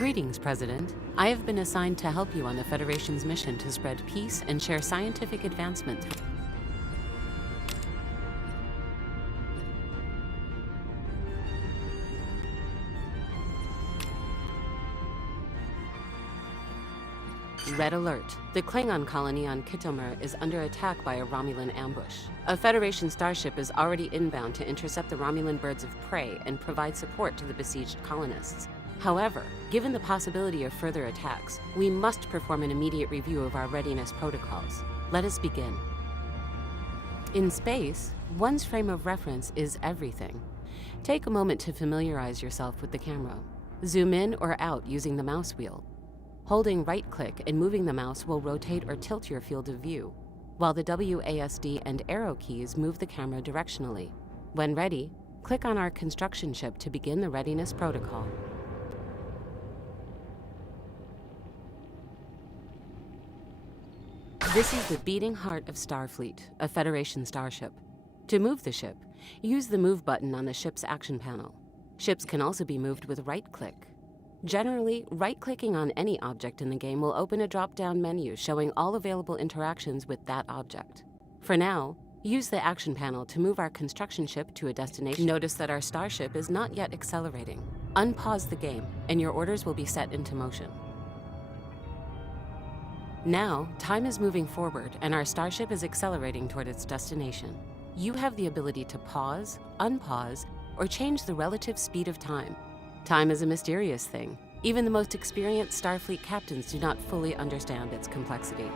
Greetings, President. I have been assigned to help you on the Federation's mission to spread peace and share scientific advancement. Red alert. The Klingon colony on Kitomir is under attack by a Romulan ambush. A Federation starship is already inbound to intercept the Romulan birds of prey and provide support to the besieged colonists. However, given the possibility of further attacks, we must perform an immediate review of our readiness protocols. Let us begin. In space, one's frame of reference is everything. Take a moment to familiarize yourself with the camera. Zoom in or out using the mouse wheel. Holding right-click and moving the mouse will rotate or tilt your field of view, while the WASD and arrow keys move the camera directionally. When ready, click on our construction ship to begin the readiness protocol. This is the beating heart of Starfleet, a Federation starship. To move the ship, use the Move button on the ship's action panel. Ships can also be moved with right-click. Generally, right-clicking on any object in the game will open a drop-down menu showing all available interactions with that object. For now, use the action panel to move our construction ship to a destination. Notice that our starship is not yet accelerating. Unpause the game, and your orders will be set into motion. Now, time is moving forward, and our starship is accelerating toward its destination. You have the ability to pause, unpause, or change the relative speed of time. Time is a mysterious thing. Even the most experienced Starfleet captains do not fully understand its complexity.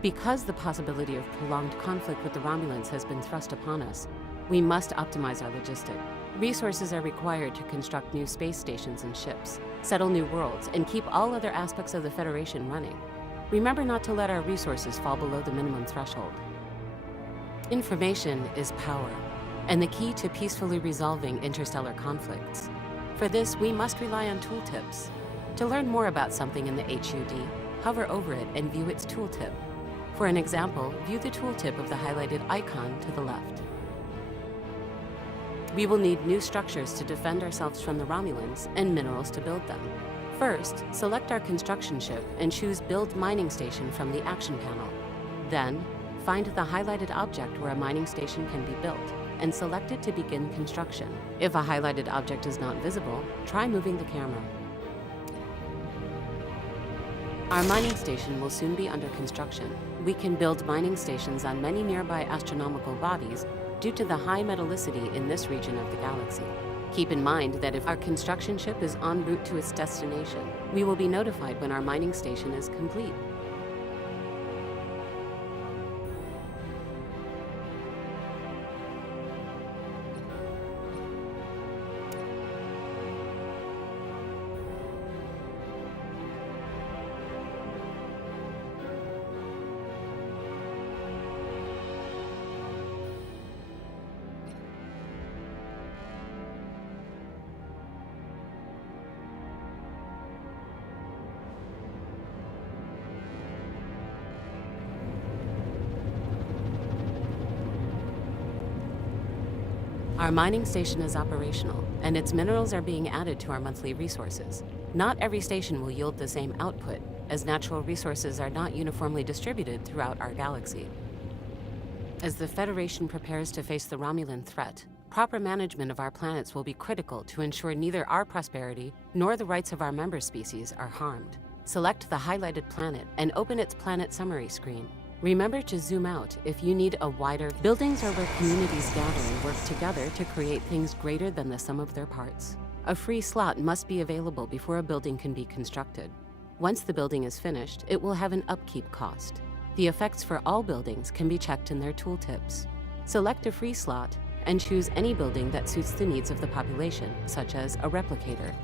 Because the possibility of prolonged conflict with the Romulans has been thrust upon us, we must optimize our logistics. Resources are required to construct new space stations and ships, settle new worlds, and keep all other aspects of the Federation running. Remember not to let our resources fall below the minimum threshold. Information is power, and the key to peacefully resolving interstellar conflicts. For this, we must rely on tooltips. To learn more about something in the HUD, hover over it and view its tooltip. For an example, view the tooltip of the highlighted icon to the left. We will need new structures to defend ourselves from the Romulans and minerals to build them. First, select our construction ship and choose Build Mining Station from the action panel. Then, find the highlighted object where a mining station can be built and select it to begin construction. If a highlighted object is not visible, try moving the camera. Our mining station will soon be under construction. We can build mining stations on many nearby astronomical bodies due to the high metallicity in this region of the galaxy. Keep in mind that if our construction ship is en route to its destination, we will be notified when our mining station is complete. Our mining station is operational, and its minerals are being added to our monthly resources. Not every station will yield the same output, as natural resources are not uniformly distributed throughout our galaxy. As the Federation prepares to face the Romulan threat, proper management of our planets will be critical to ensure neither our prosperity nor the rights of our member species are harmed. Select the highlighted planet and open its planet summary screen. Remember to zoom out if you need a wider... Buildings are where communities gather and work together to create things greater than the sum of their parts. A free slot must be available before a building can be constructed. Once the building is finished, it will have an upkeep cost. The effects for all buildings can be checked in their tooltips. Select a free slot and choose any building that suits the needs of the population, such as a replicator.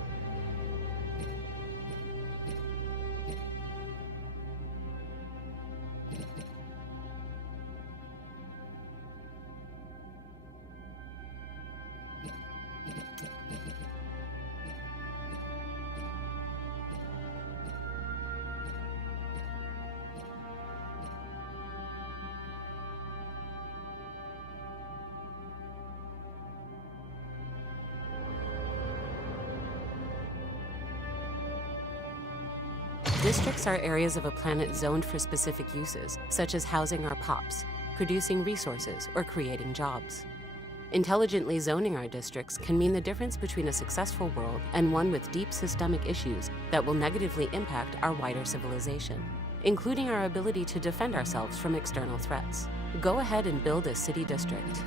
Districts are areas of a planet zoned for specific uses, such as housing our pops, producing resources, or creating jobs. Intelligently zoning our districts can mean the difference between a successful world and one with deep systemic issues that will negatively impact our wider civilization, including our ability to defend ourselves from external threats. Go ahead and build a city district.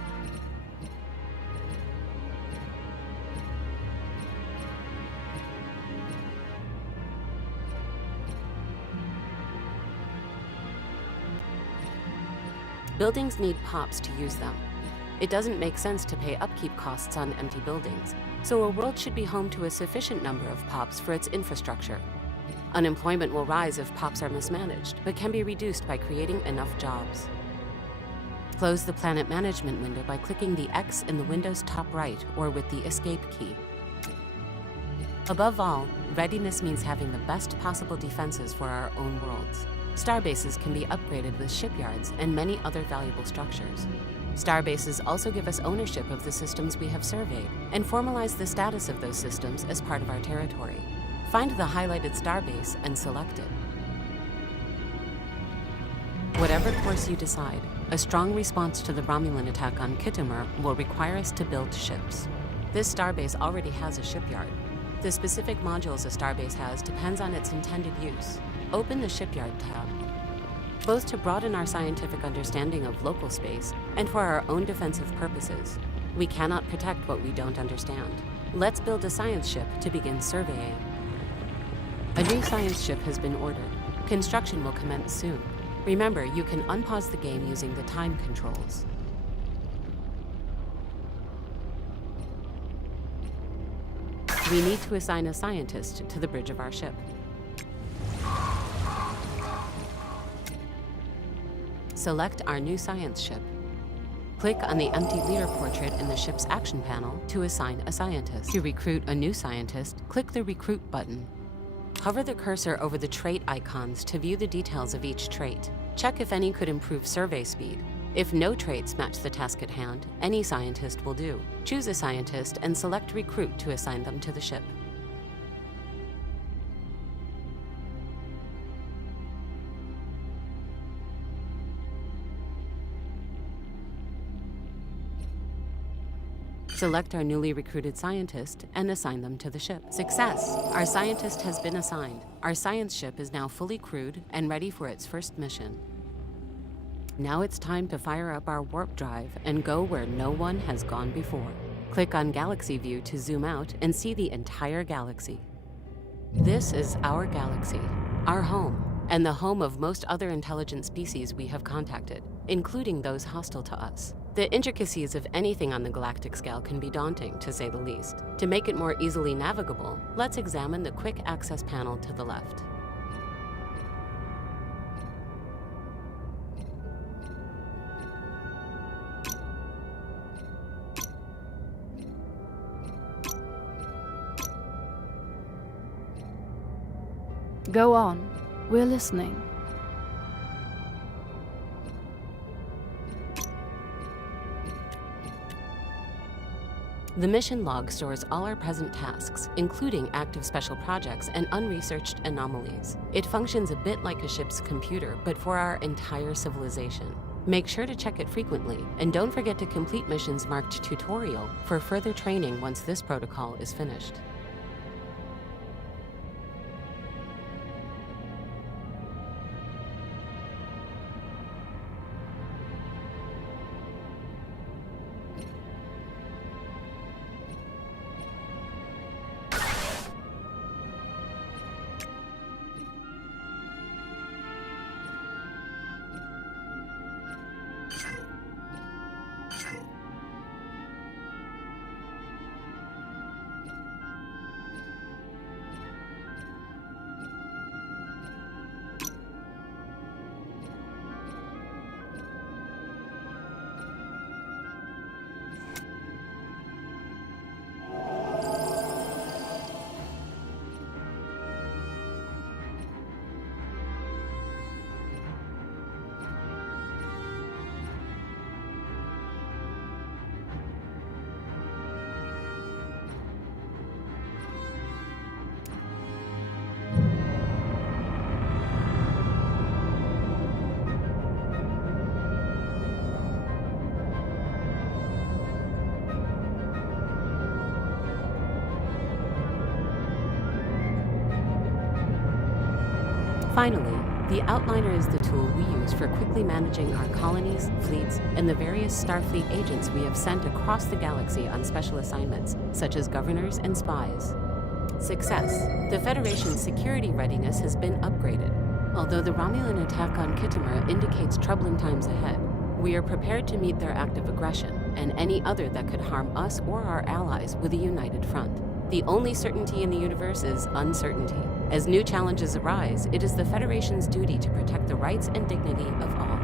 Buildings need POPs to use them. It doesn't make sense to pay upkeep costs on empty buildings, so a world should be home to a sufficient number of POPs for its infrastructure. Unemployment will rise if POPs are mismanaged, but can be reduced by creating enough jobs. Close the planet management window by clicking the X in the window's top right or with the escape key. Above all, readiness means having the best possible defenses for our own worlds. Starbases can be upgraded with shipyards and many other valuable structures. Starbases also give us ownership of the systems we have surveyed and formalize the status of those systems as part of our territory. Find the highlighted starbase and select it. Whatever course you decide, a strong response to the Romulan attack on Khitomer will require us to build ships. This starbase already has a shipyard. The specific modules a starbase has depends on its intended use. Open the Shipyard tab. Both to broaden our scientific understanding of local space and for our own defensive purposes. We cannot protect what we don't understand. Let's build a science ship to begin surveying. A new science ship has been ordered. Construction will commence soon. Remember, you can unpause the game using the time controls. We need to assign a scientist to the bridge of our ship. Select our new science ship. Click on the empty leader portrait in the ship's action panel to assign a scientist. To recruit a new scientist, click the Recruit button. Hover the cursor over the trait icons to view the details of each trait. Check if any could improve survey speed. If no traits match the task at hand, any scientist will do. Choose a scientist and select Recruit to assign them to the ship. Select our newly recruited scientist and assign them to the ship. Success! Our scientist has been assigned. Our science ship is now fully crewed and ready for its first mission. Now it's time to fire up our warp drive and go where no one has gone before. Click on Galaxy View to zoom out and see the entire galaxy. This is our galaxy, our home, and the home of most other intelligent species we have contacted, including those hostile to us. The intricacies of anything on the galactic scale can be daunting, to say the least. To make it more easily navigable, let's examine the quick access panel to the left. Go on. We're listening. The mission log stores all our present tasks, including active special projects and unresearched anomalies. It functions a bit like a ship's computer, but for our entire civilization. Make sure to check it frequently, and don't forget to complete missions marked Tutorial for further training once this protocol is finished. Finally, the Outliner is the tool we use for quickly managing our colonies, fleets, and the various Starfleet agents we have sent across the galaxy on special assignments, such as governors and spies. Success. The Federation's security readiness has been upgraded. Although the Romulan attack on Khitomer indicates troubling times ahead, we are prepared to meet their active aggression and any other that could harm us or our allies with a united front. The only certainty in the universe is uncertainty. As new challenges arise, it is the Federation's duty to protect the rights and dignity of all.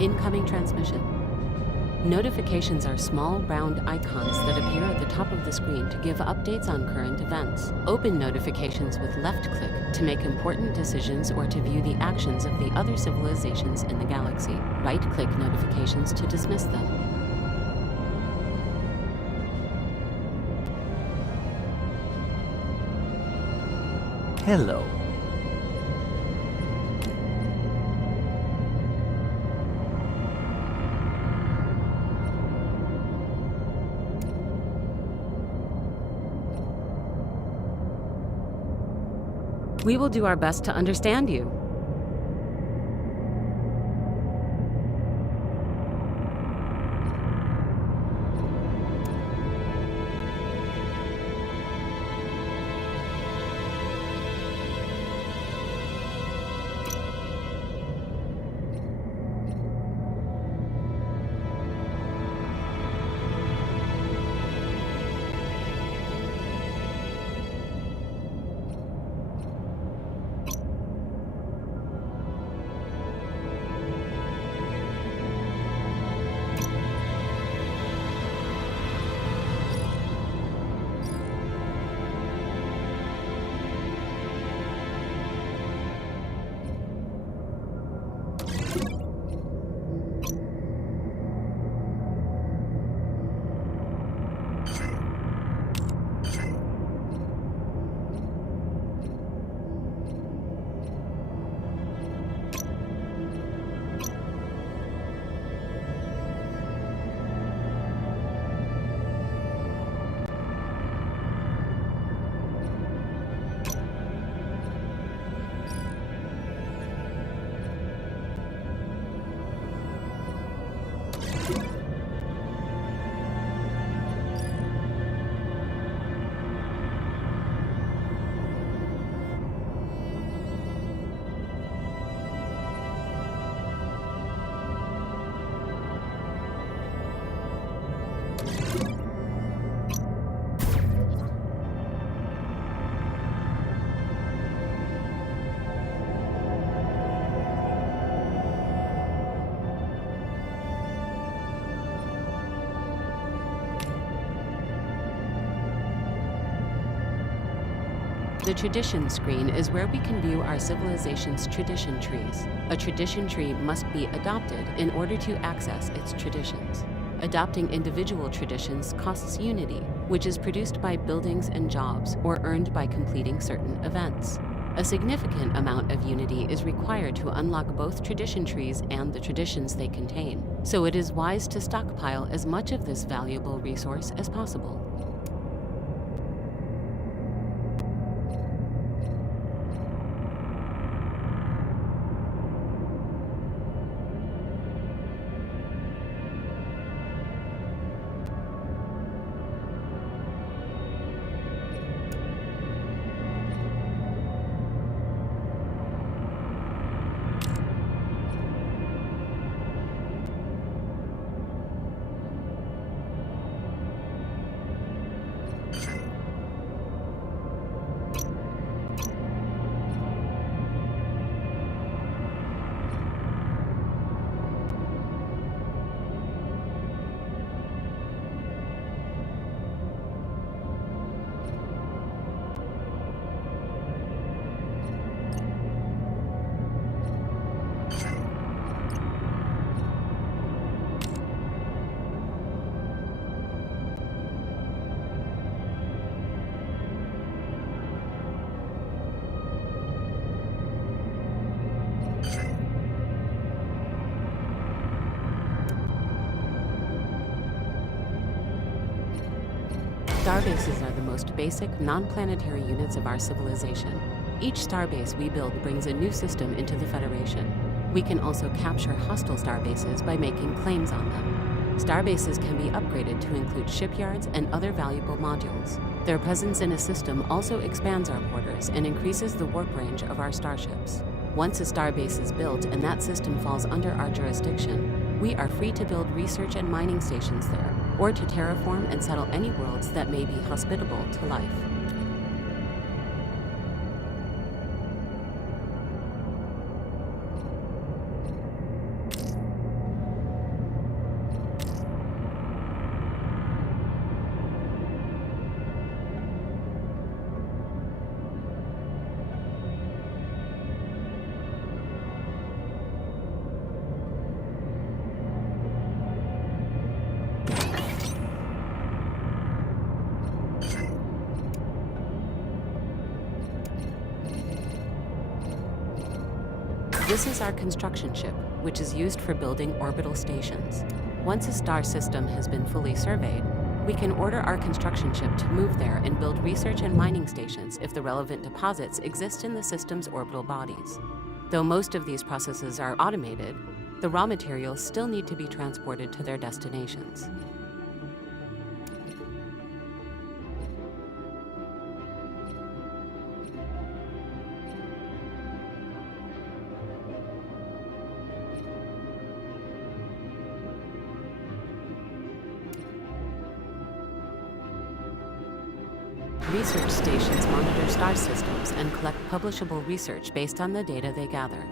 Incoming transmission. Notifications are small, round icons that appear at the top of the screen to give updates on current events. Open notifications with left click to make important decisions or to view the actions of the other civilizations in the galaxy. Right-click notifications to dismiss them. Hello. We will do our best to understand you. The tradition screen is where we can view our civilization's tradition trees. A tradition tree must be adopted in order to access its traditions. Adopting individual traditions costs unity, which is produced by buildings and jobs or earned by completing certain events. A significant amount of unity is required to unlock both tradition trees and the traditions they contain, so it is wise to stockpile as much of this valuable resource as possible. Starbases are the most basic, non-planetary units of our civilization. Each starbase we build brings a new system into the Federation. We can also capture hostile starbases by making claims on them. Starbases can be upgraded to include shipyards and other valuable modules. Their presence in a system also expands our borders and increases the warp range of our starships. Once a starbase is built and that system falls under our jurisdiction, we are free to build research and mining stations there, or to terraform and settle any worlds that may be hospitable to life. This is our construction ship, which is used for building orbital stations. Once a star system has been fully surveyed, we can order our construction ship to move there and build research and mining stations if the relevant deposits exist in the system's orbital bodies. Though most of these processes are automated, the raw materials still need to be transported to their destinations. Research stations monitor star systems and collect publishable research based on the data they gather.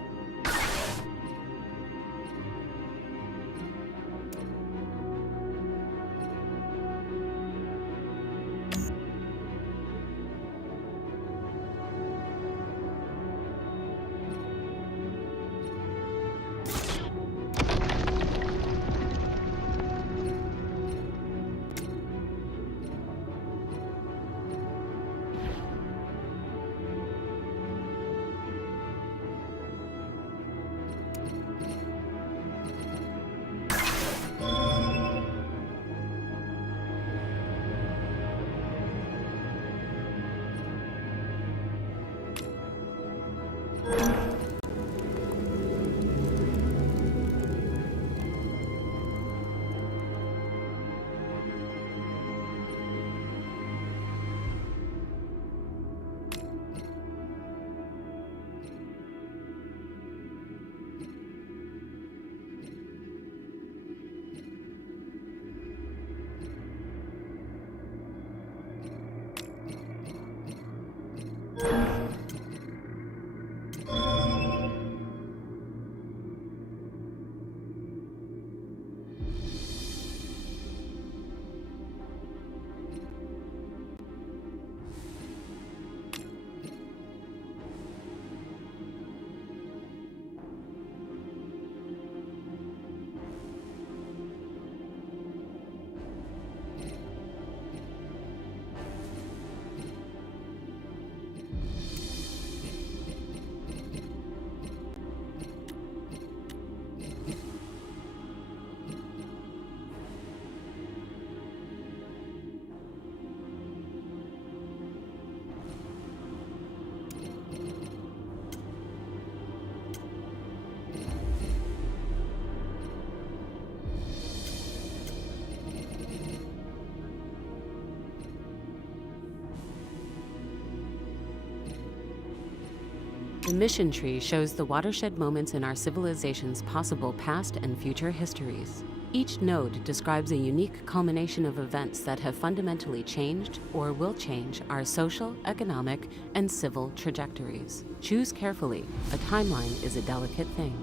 The mission tree shows the watershed moments in our civilization's possible past and future histories. Each node describes a unique culmination of events that have fundamentally changed or will change our social, economic, and civil trajectories. Choose carefully. A timeline is a delicate thing.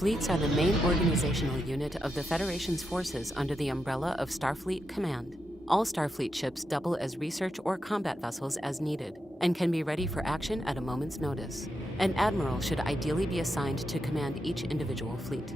Fleets are the main organizational unit of the Federation's forces under the umbrella of Starfleet Command. All Starfleet ships double as research or combat vessels as needed, and can be ready for action at a moment's notice. An admiral should ideally be assigned to command each individual fleet.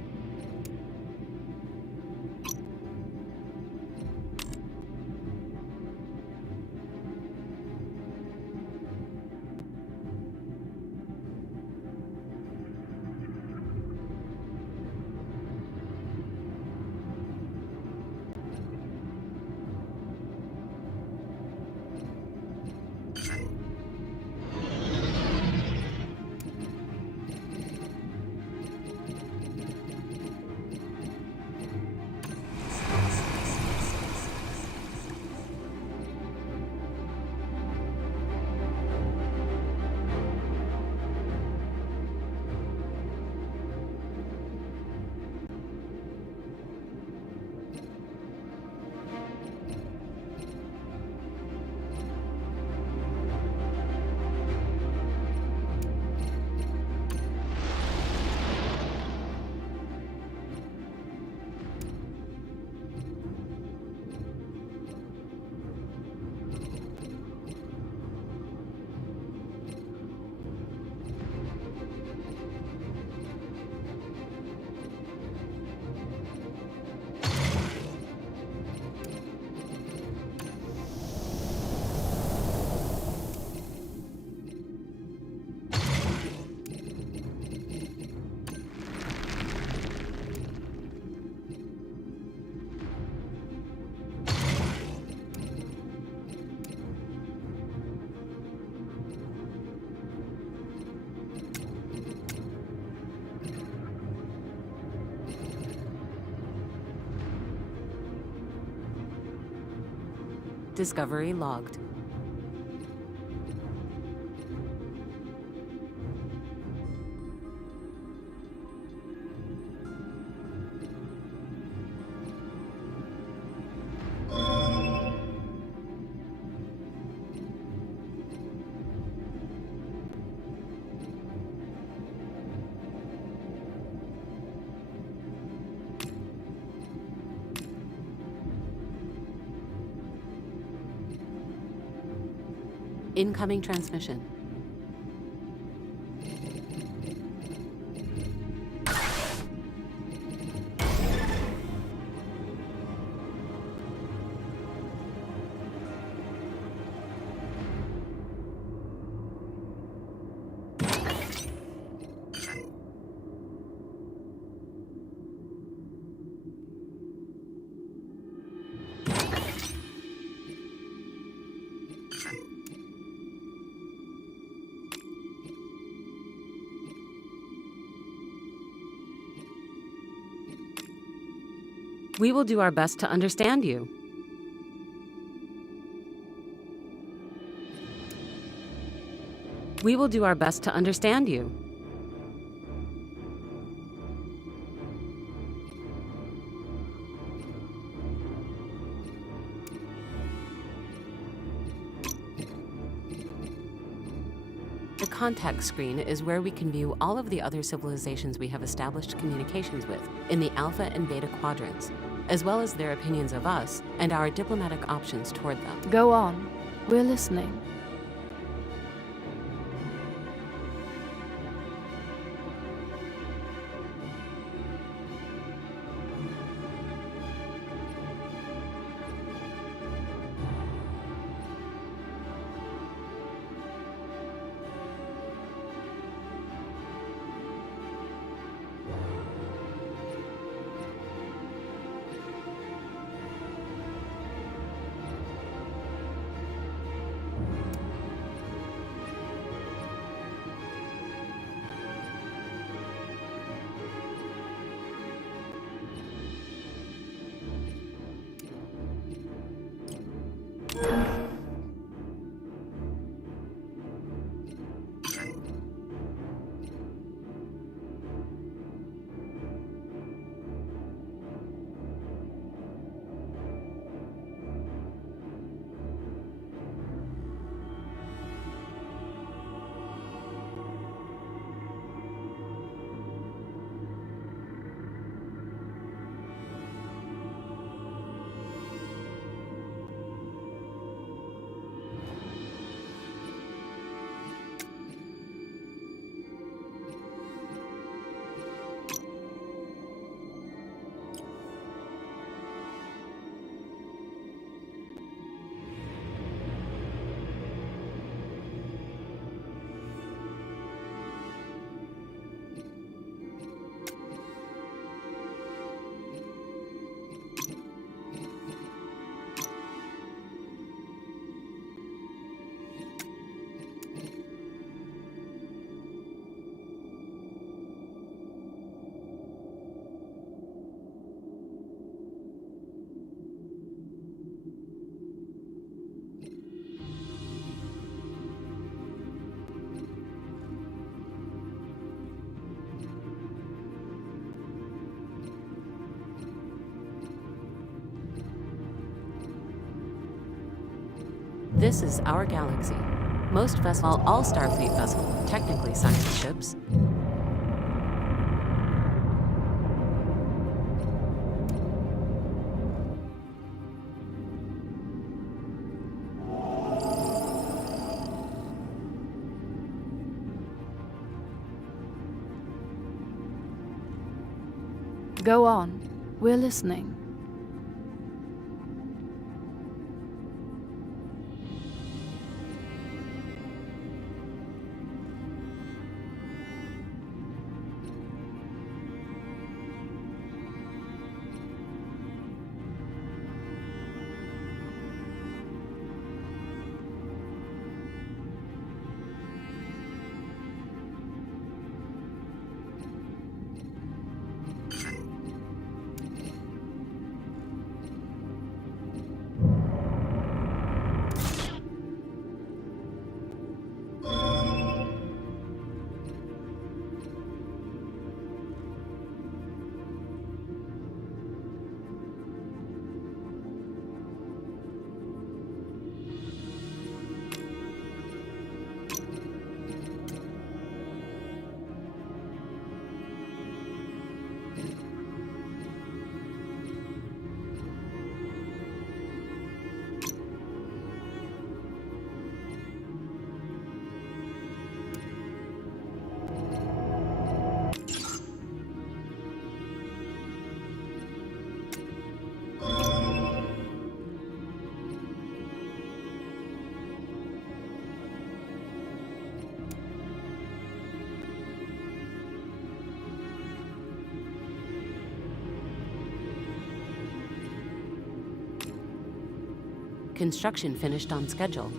Discovery logged. Incoming transmission. We will do our best to understand you. We will do our best to understand you. The contact screen is where we can view all of the other civilizations we have established communications with in the Alpha and Beta quadrants, as well as their opinions of us and our diplomatic options toward them. Go on. We're listening. This is our galaxy. Most vessels, while all Starfleet vessels are technically science ships, Go on. We're listening. construction finished on schedule.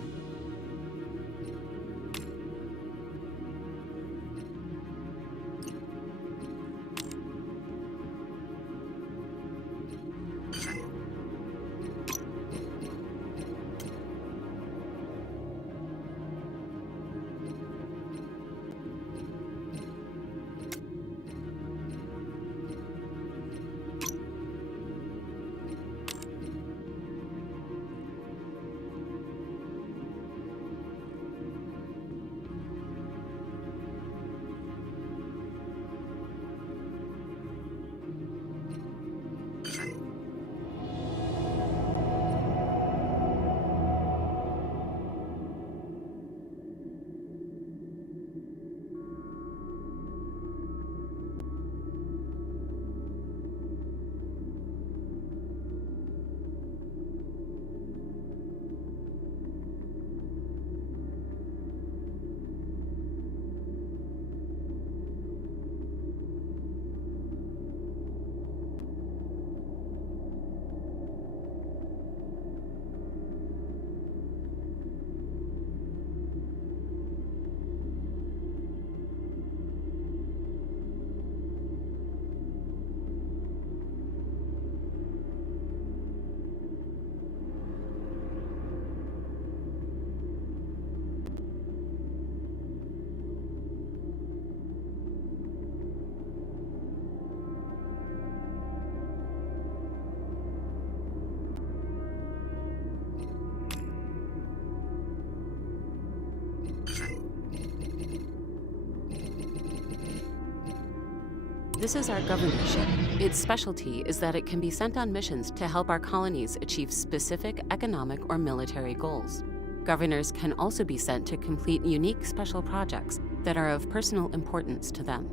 This is our governor ship. Its specialty is that it can be sent on missions to help our colonies achieve specific economic or military goals. Governors can also be sent to complete unique special projects that are of personal importance to them.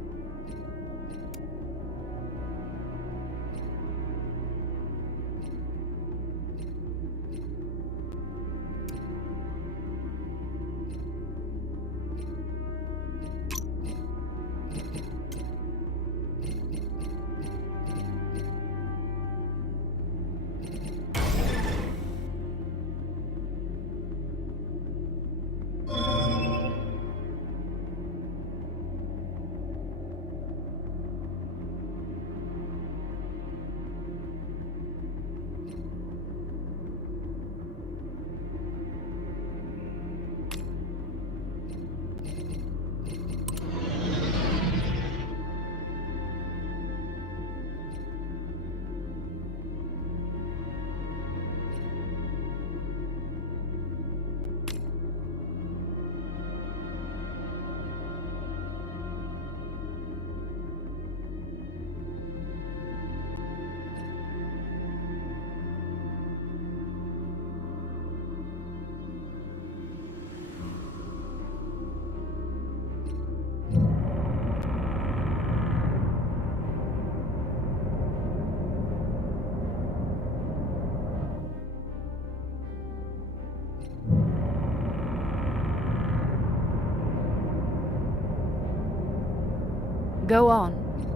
Go on.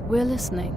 We're listening.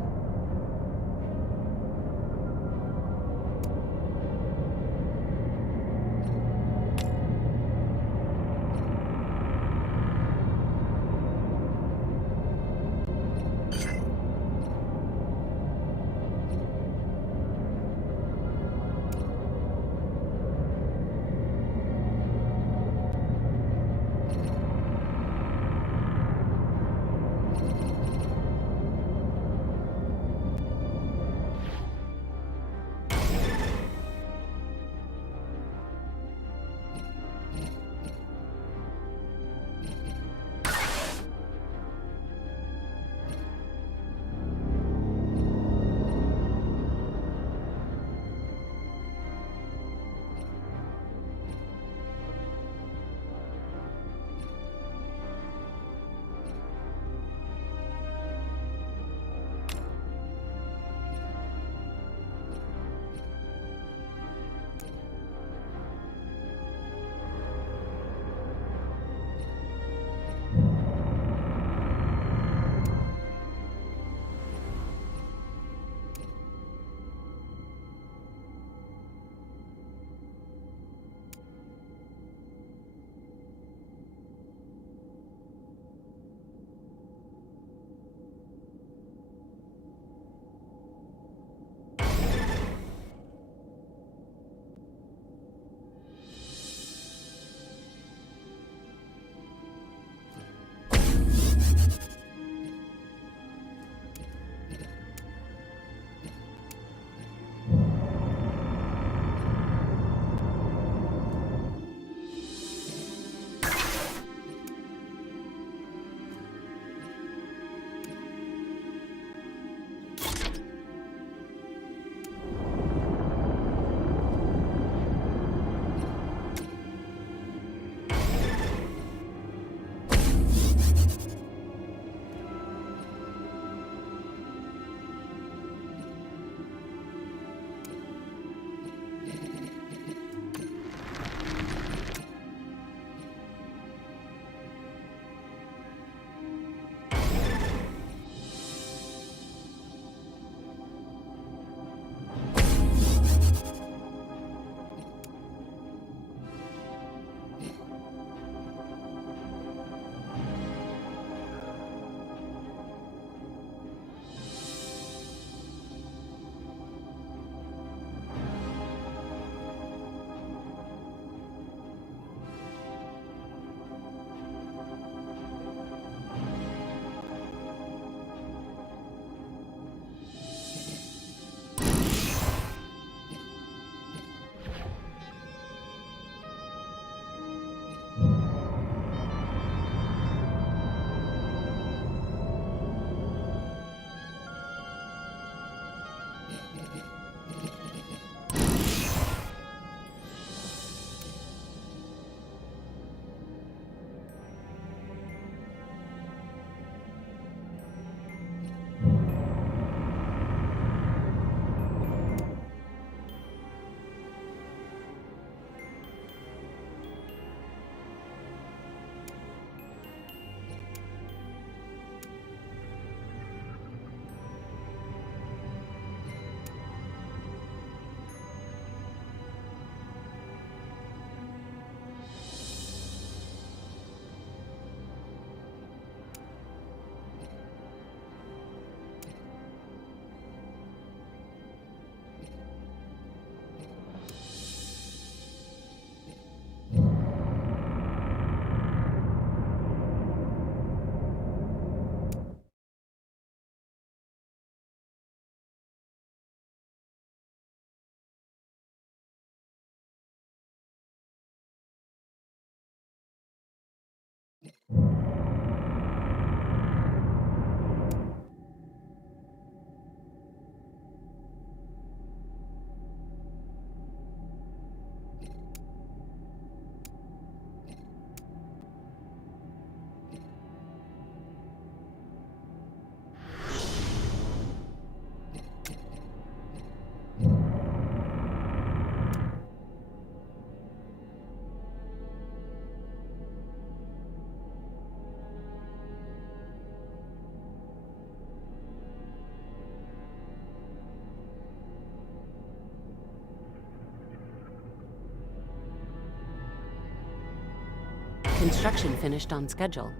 Construction finished on schedule.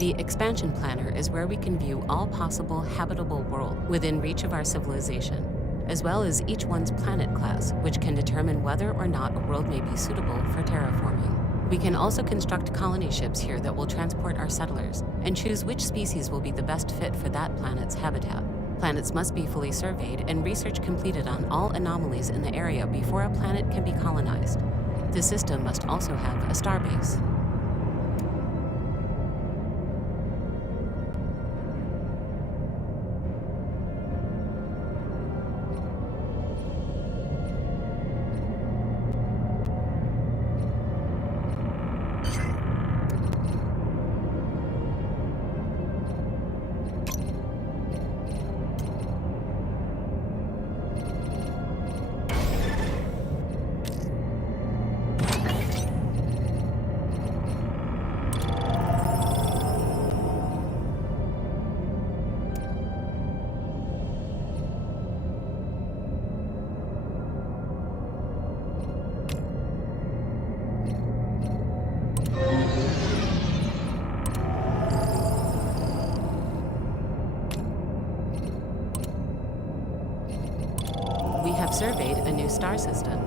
The Expansion Planner is where we can view all possible habitable worlds within reach of our civilization, as well as each one's planet class, which can determine whether or not a world may be suitable for terraforming. We can also construct colony ships here that will transport our settlers, and choose which species will be the best fit for that planet's habitat. Planets must be fully surveyed and research completed on all anomalies in the area before a planet can be colonized. The system must also have a starbase. We have surveyed a new star system.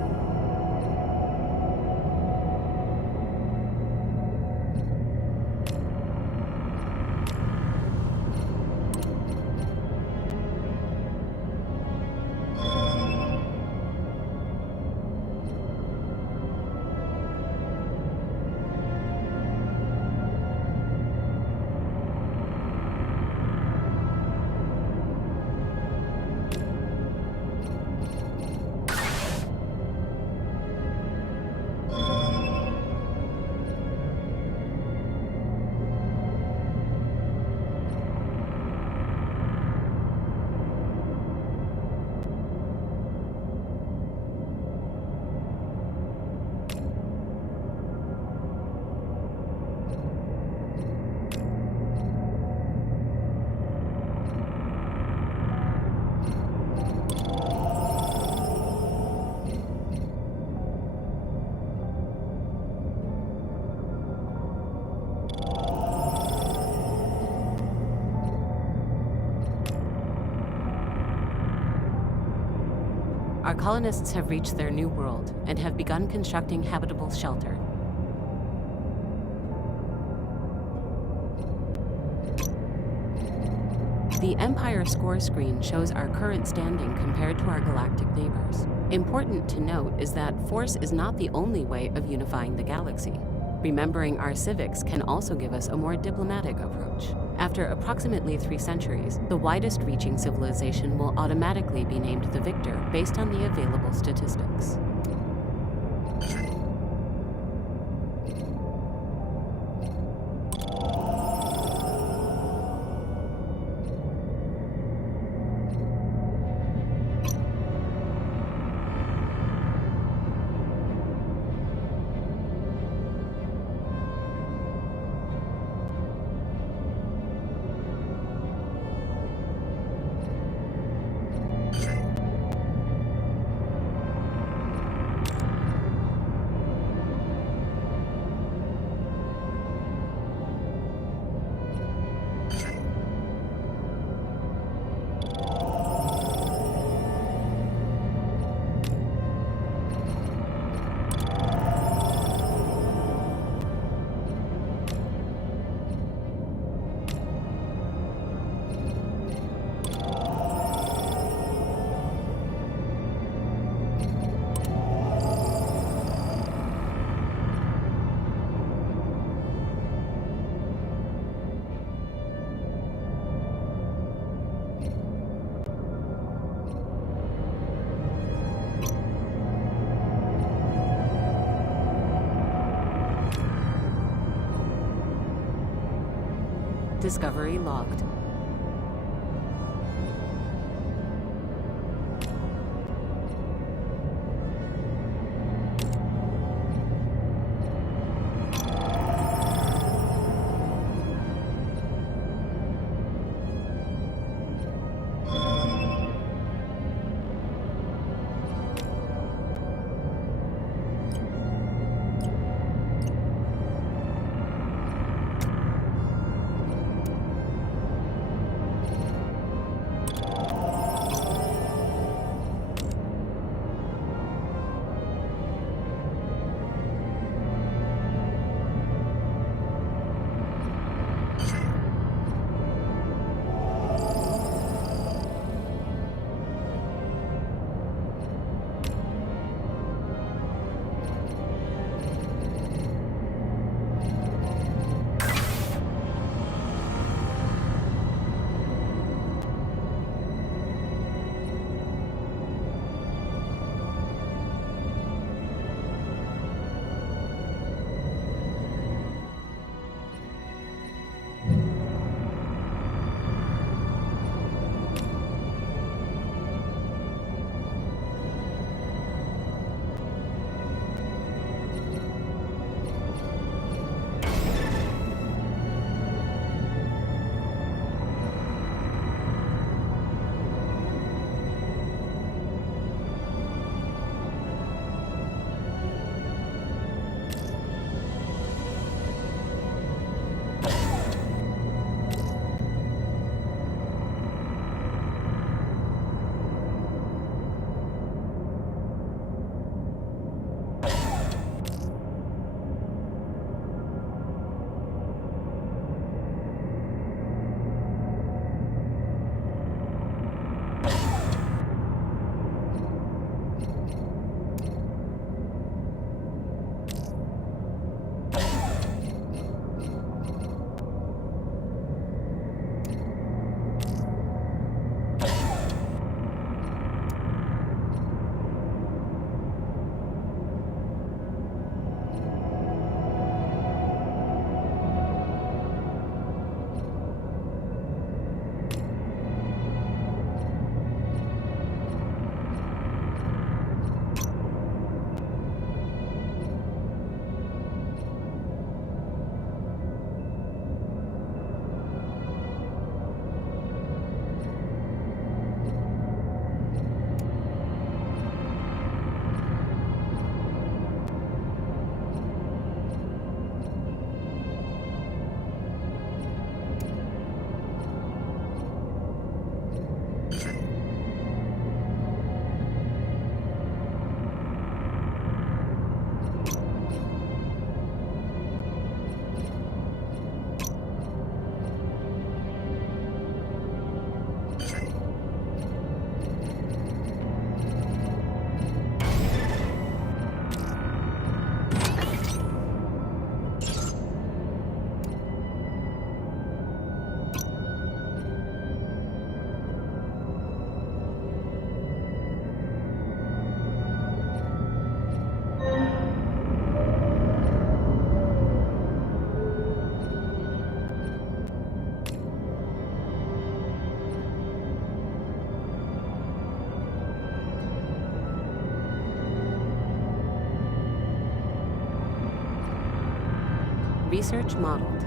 Our colonists have reached their new world and have begun constructing habitable shelter. The Empire score screen shows our current standing compared to our galactic neighbors. Important to note is that force is not the only way of unifying the galaxy. Remembering our civics can also give us a more diplomatic approach. After approximately 3 centuries, the widest-reaching civilization will automatically be named the victor based on the available statistics. Discovery logged. Research modeled.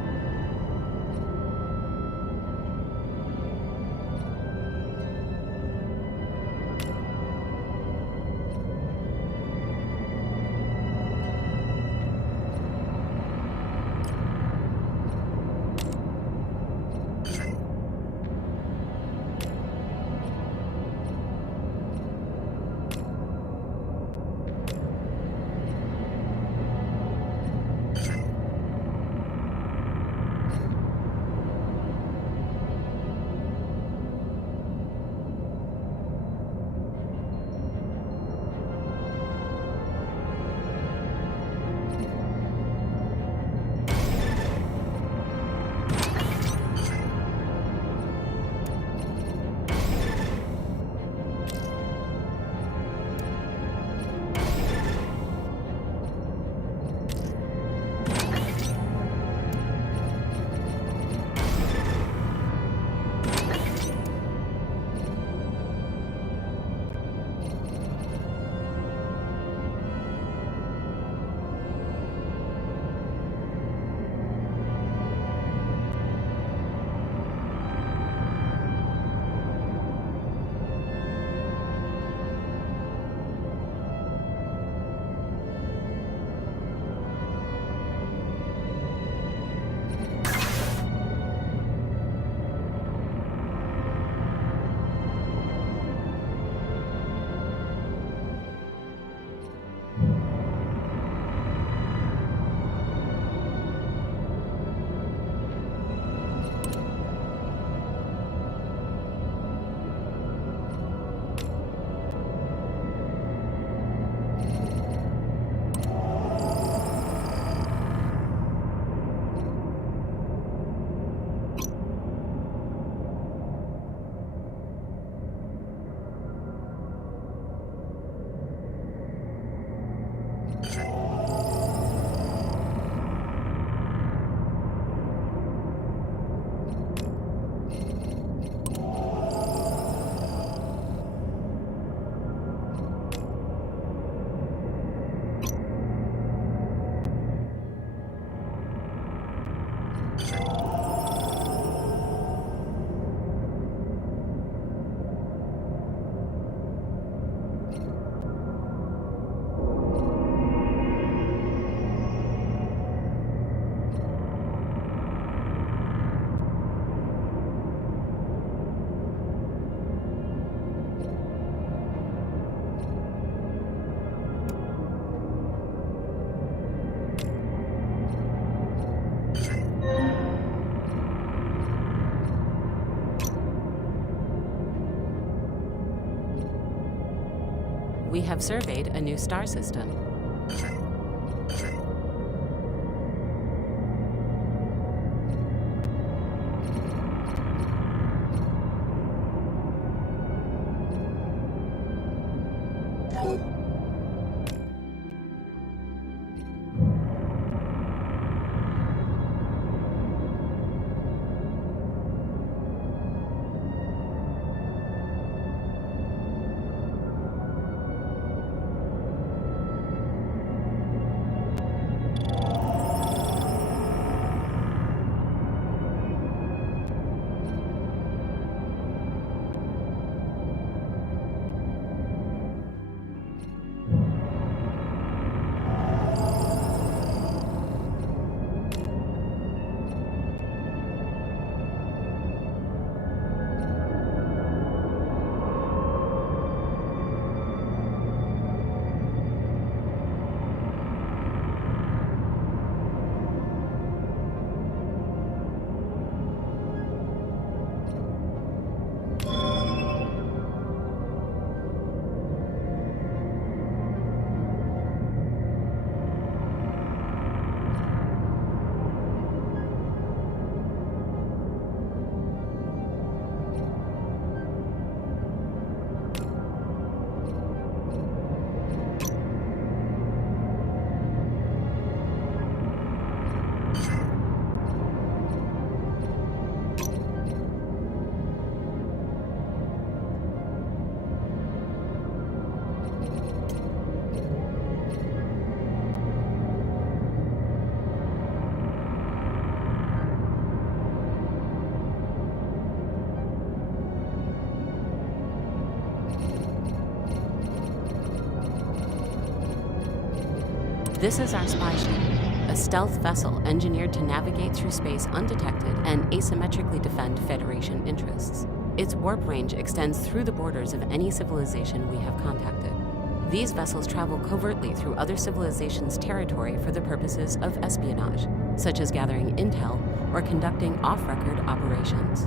We have surveyed a new star system. This is our spy ship, a stealth vessel engineered to navigate through space undetected and asymmetrically defend Federation interests. Its warp range extends through the borders of any civilization we have contacted. These vessels travel covertly through other civilizations' territory for the purposes of espionage, such as gathering intel or conducting off-record operations.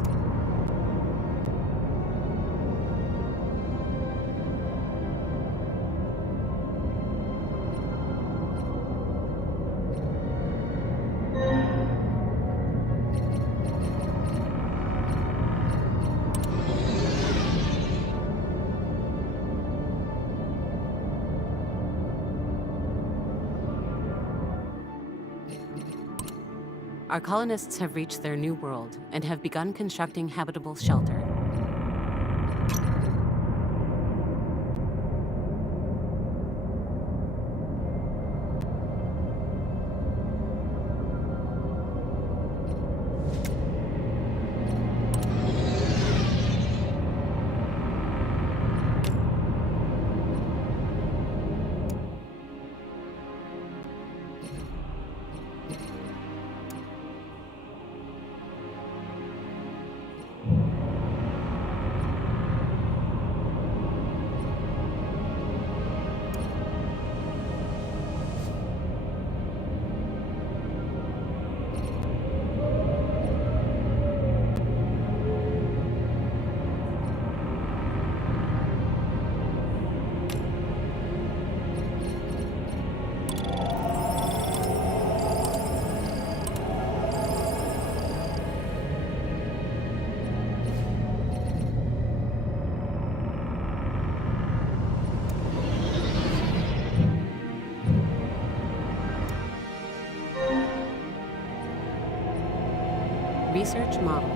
Our colonists have reached their new world and have begun constructing habitable shelter. Research modeled.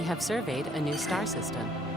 We have surveyed a new star system.